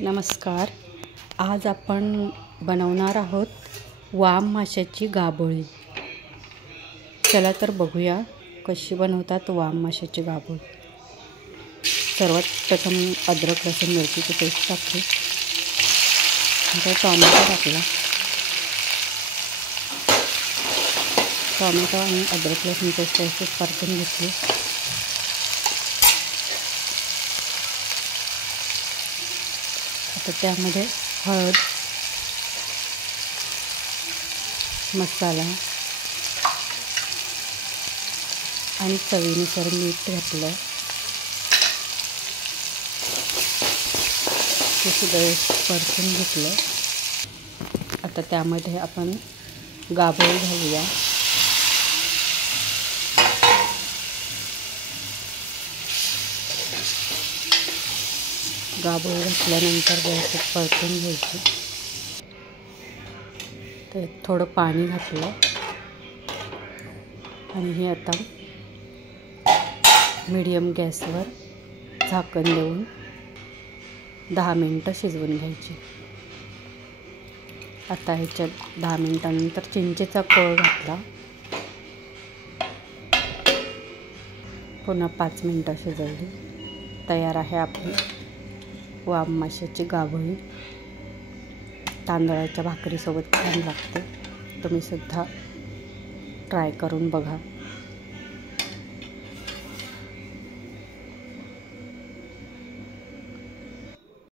नमस्कार. आज आपण बनवणार आहोत वाम माशाची गाभोळी. चला तर बघूया कशी बनवतात वाम माशाची गाभोळी. सर्वात प्रथम अद्रक लसूण मिरचीची पेस्ट टाकली, नंतर टोमॅटो टाकला. टोमॅटो आणि अद्रक लसूण पेस्ट अशी परतून घेतली. आता त्यामध्ये हळद, मसाला आणि चवीनुसार मीठ घातलं. ते सुद्धा परतून घेतलं. आता त्यामध्ये आपण गाभोळी घालूया. गाभोळी घातल्यानंतर व्यवस्थित परतून घ्यायची. तर थोडं पाणी घातलं आणि हे आता मीडियम गॅसवर झाकण देऊन 10 मिनटं शिजवून घ्यायची. आता ह्याच्यात 10 मिनटानंतर चिंचेचा कोळ घातला. पुन्हा 5 मिनटं शिजवली. तयार आहे आपली वाम माशाची गाभोळी. तांदळाच्या भाकरीसोबत छान लागते. तुम्ही सुद्धा ट्राय करून बघा.